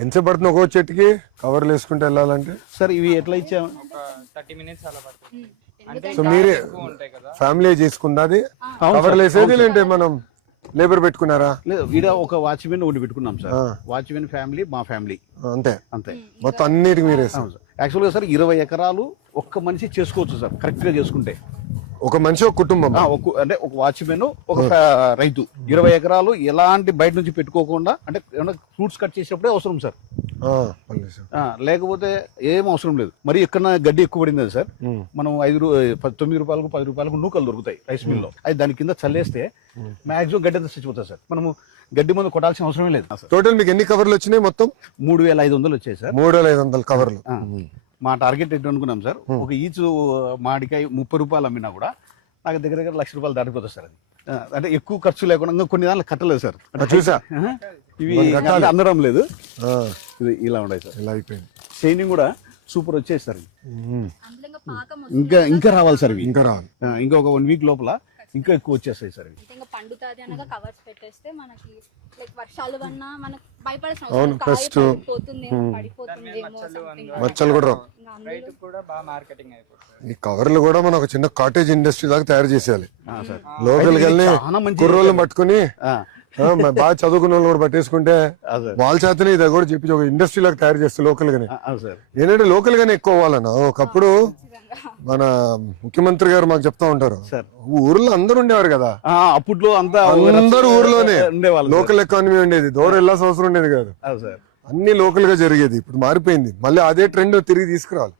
ఎంత పడుతుంది ఒక్కో చెట్టుకి కవర్లు వేసుకుంటూ వెళ్ళాలంటే? సార్ ఇవి ఎట్లా ఇచ్చాము? 30 minutes అలా పడుతుంది. అంటే సో మీరే ఎక్కువ ఉంటాయి కదా. ఫ్యామిలీ చేసుకున్నది కవర్లు వేసేది లేదంటే మనం లేబర్ పెట్టుకున్నారా? లేదు, ఈడ ఒక వాచ్మెన్ ఒకటి పెట్టుకున్నాం సార్. వాచ్మెన్ ఫ్యామిలీ, మా ఫ్యామిలీ అంతే అంతే. మొత్తం అన్నిటికి మీరే యాక్చువల్గా సార్ 20 ఎకరాలు ఒక్క మనిషి చేసుకోవచ్చు సార్, కరెక్ట్ గా చేసుకుంటే. ఒక మనిషి ఒక కుటుంబం అంటే ఒక వాచ్మెన్ ఒక రైతు 20 ఎకరాలు ఎలాంటి బయట నుంచి పెట్టుకోకుండా, అంటే ఏమన్నా ఫ్రూట్స్ కట్ చేసేటప్పుడే అవసరం సార్, లేకపోతే ఏం అవసరం లేదు. మరి ఎక్కడ గడ్డి ఎక్కువ పడింది సార్, మనం 9 రూపాయలకు 10 రూపాయలకు నూకలు దొరుకుతాయి రైస్ మిల్ లో. అది దాని కింద చల్లేస్తే మాక్సిమం గడ్డి అంతా చచ్చిపోతుంది సార్. మనము గడ్డి మందు కొట్టాల్సిన అవసరమే లేదు. టోటల్ మీకు ఎన్ని కవర్లు వచ్చినాయి? మొత్తం 3500 వచ్చాయి సార్. 3500 కవర్లు. మా టార్గెట్ ఎట్టు అనుకున్నాం సార్, ఒక ఈచు మామిడికాయ 30 రూపాయలు అమ్మినా కూడా నాకు దగ్గర దగ్గర 1,00,000 రూపాయలు దాటిపోతుంది సార్. అది అంటే ఎక్కువ ఖర్చు లేకుండా కొన్ని దాంట్లో కట్టలేదు సార్. చూసా ఇవి అందడం లేదు, ఇది ఇలా ఉన్నాయి సార్. ఇలా అయిపోయింది. షైనింగ్ కూడా సూపర్ వచ్చేది సార్. ఇంకా రావాలి సార్, ఇవి ఇంకా రావాలి. ఇంకా ఒక 1 వీక్ లోపల ఇంకా ఎక్కువ వచ్చేస్తాయి సార్. ఇంకా పండుతాది అనగా కవర్స్ పెట్టేస్తే మనకి లైక్ వర్షాలు వన్నా మనకు భయపడాల్సిన అవును, పెస్ట్ మచ్చలు కూడా రైతు కూడా బాగా మార్కెటింగ్ అయిపోతుంది. ఈ కవర్లు కూడా మనం ఒక చిన్న కాటేజ్ ఇండస్ట్రీ లాగా తయారు చేసేయాలి. లోకల్ కి కుర్రోళ్ళు పట్టుకుని బాగా చదువుకున్న వాళ్ళు కూడా పట్టేసుకుంటే వాళ్ళ చేతనే ఇది కూడా చెప్పి ఒక ఇండస్ట్రీ లాగా తయారు చేస్తే లోకల్ గానే. ఏంటంటే లోకల్ గానే ఎక్కువ అవ్వాలన్నా. ఒకప్పుడు మన ముఖ్యమంత్రి గారు మాకు చెప్తా ఉంటారు, ఊర్లో అందరు ఉండేవారు కదా అప్పట్లో, అందరు ఊర్లోనే లోకల్ ఎకానమీ ఉండేది, దూరం వెళ్ళాల్సిన అవసరం ఉండేది కాదు, అన్ని లోకల్ గా జరిగేది. ఇప్పుడు మారిపోయింది, మళ్ళీ అదే ట్రెండ్ తిరిగి తీసుకురావాలి.